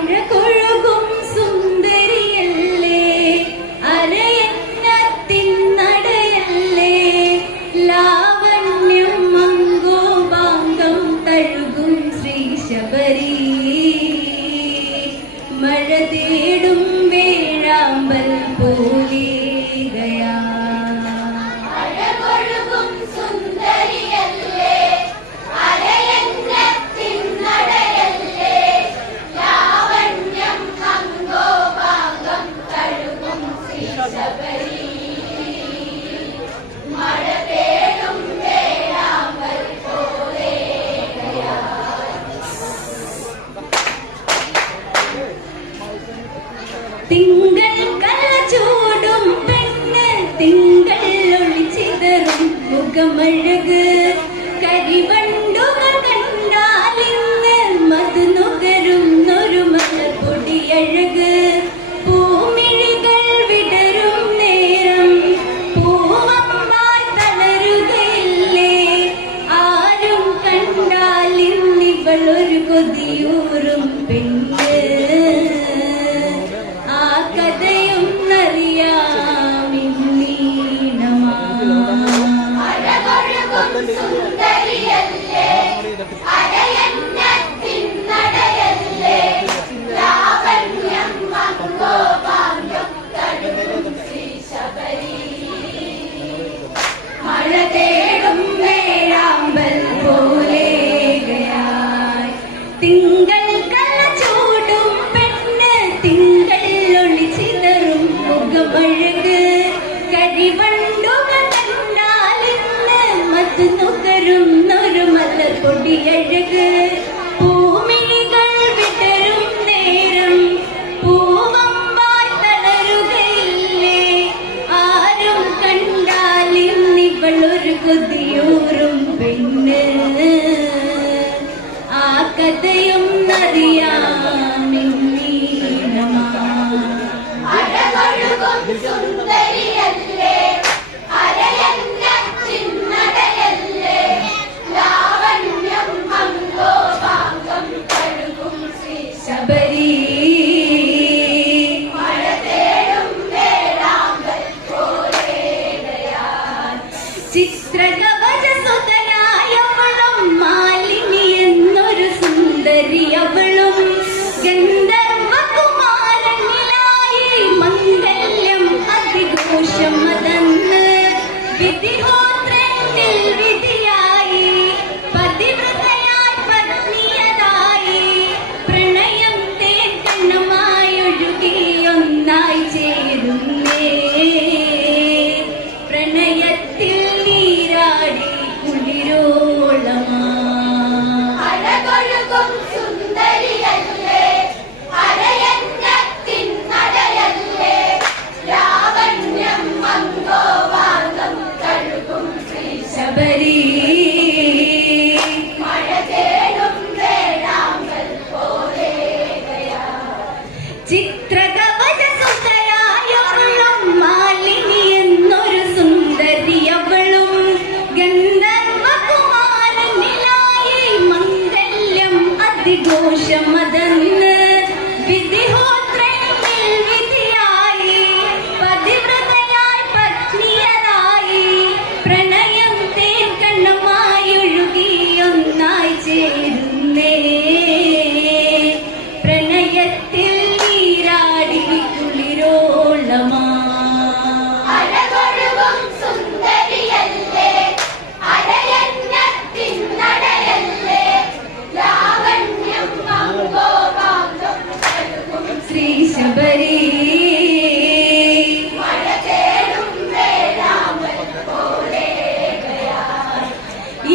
അഴകൊഴുകും സുന്ദരിയല്ലേ അരയന്നത്തിന്നടയല്ലേ ലാവണ്യം മങ്കോപാംഗം തഴുകും ശ്രീശബരി മഴ തേടും വേഴാമ്പൽ പോലെയാ തിങ്കൾ കലചൂടും പെണ്ണ് തിങ്കൾ ഒളിച്ചിതറും മുഖമഴക് കരിവണ്ടുകൾ കണ്ടാലിന്ന് മധു നുകരുന്നൊരു മലപ്പൊടിയഴക് പൂമിഴികൾ വിടരും നേരം പൂവമ്മായി തളരുകയില്ലേ ആരും കണ്ടാലിന്നിവൾ ഒരു കൊതിയൂറും പെണ്ണ് സുന്ദരിയല്ലേ അരയന്നത്തിന്നടയല്ലേ ലാവണ്യം മങ്കോപാംഗം തഴുകും ശ്രീശബരി മഴ തേടും വേഴാമ്പൽ പോലെയായി തിങ്കൾ കലചൂടും പെണ്ണ് തിങ്കൾ ഒളിച്ചിതറും മുഖമഴക് കരിവണ്ടുകൾ നുകരുന്നൊരു മലപ്പൊടിയഴക് പൂമിഴികൾ വിടരും നേരം പൂവമ്പായി തളരുകയില്ലേ ആരും കണ്ടാലിന്നിവൾ ഒരു കൊതിയൂറും പെണ്ണ് ആ കഥയും അറിയാം സുന്ദരിയല്ലേ ചിത്രകവചസുതനായവളും മാലിനി എന്നൊരു സുന്ദരി അവളും ഗന്ധർവകുമാരനിലായി മംഗല്യം അതിഘോഷം മതന്ന് വിധിഹോത്രത്തിൽ വിധിയായി പതിവ്രതയായി പത്നിയതായി പ്രണയം തേക്കണമായി ഒഴുകി ഒന്നായി ചേരുന്നേ പ്രണയത്തിൽ നീരാടി കുളിരോളമാ അഴകൊഴുകും സുന്ദരിയല്ലേ അരയന്നത്തിന്നടയല്ലേ ലാവണ്യം മങ്കോപാംഗം തഴുകും ശ്രീശബരി മഴ തേടും വേഴാമ്പൽ പോലെയാ ചിത്രകവചസുതരായവളും മാലിനി എന്നൊരു സുന്ദരി അവളും ഗന്ധർവകുമാരനിലായി മംഗല്യം അതിഘോഷം മതന്ന് വിധിഹോത്രത്തിൽ വിധിയായി പതിവ്രതയായി പത്നിയതായി പ്രണയം തേക്കണമായി ഒഴുകി ഒന്നായി ചേരുന്നേ പ്രണയത്തിൽ നീരാടി കുളിരോളമാ അഴകൊഴുകും സുന്ദരിയല്ലേ അരയന്നത്തിന്നടയല്ലേ ലാവണ്യം മങ്കോപാംഗം തഴുകും ശ്രീശബരി മഴ തേടും വേഴാമ്പൽ പോലെയാ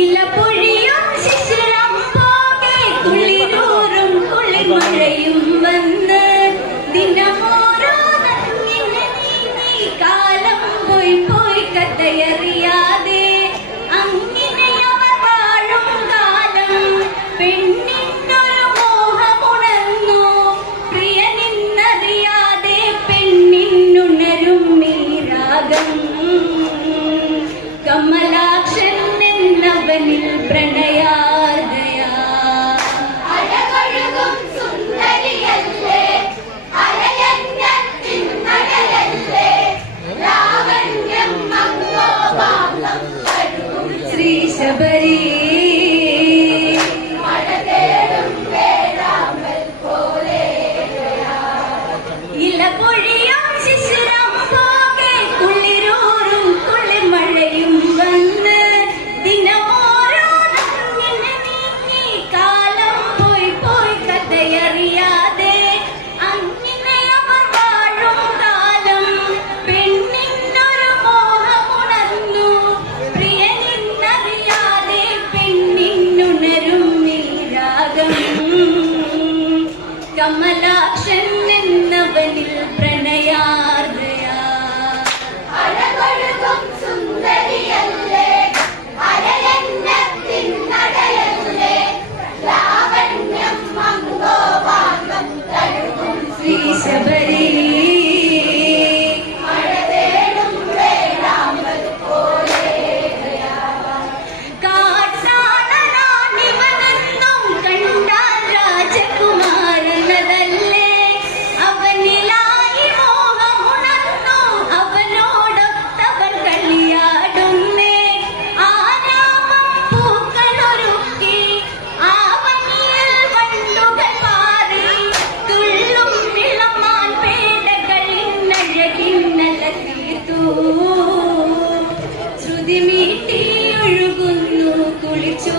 ഇലപൊഴിയും ശിശിരം പോകെ കുളിരൂറും കുളിമഴയും വന്ന് ദിനമോരോ നങ്ങിനെ നീങ്ങി കാലം പോയി പോയി കഥയറിയാതെ അങ്ങിനെയവർ വാഴും കാലം പെണ്ണിനൊരു മോഹമുണർന്നു പ്രിയനിന്നറിയാതെ പെണ്ണിനുണരും മീരാഗം കമലാക്ഷൻ എന്നവനിൽ പ്രണയാദയാ അഴകൊഴുകും സുന്ദരിയല്ലേ കമലാക്ഷൻ എന്നവനിൽ പ്രണയാർദ്രയാ അഴകൊഴുകും സുന്ദരിയല്ലേ അരയന്നത്തിൻ നടയല്ലേ ലാവണ്യം മംഗോപാംഗം തഴുകും ശ്രീ ശബരി മഴവേടും വേഴാമ്പൽ പോലെ കാട്ടാളനാണിവനെന്നും കണ്ടാൽ രാജകുമാരനതല്ലേ അവനിലായി മോഹമുണർന്നു അവനോടൊത്തവൻ കളിയാടുന്നേ ആരാമം പൂക്കളൊരുക്കി ആവണിയിൽ വണ്ടുകൾ മാറി തുള്ളും ഇളമാൻ പേടകളിന്നഴകിന്നല തീർത്തു ശ്രുതി മീട്ടി ഒഴുകുന്നു കുളിച്ചു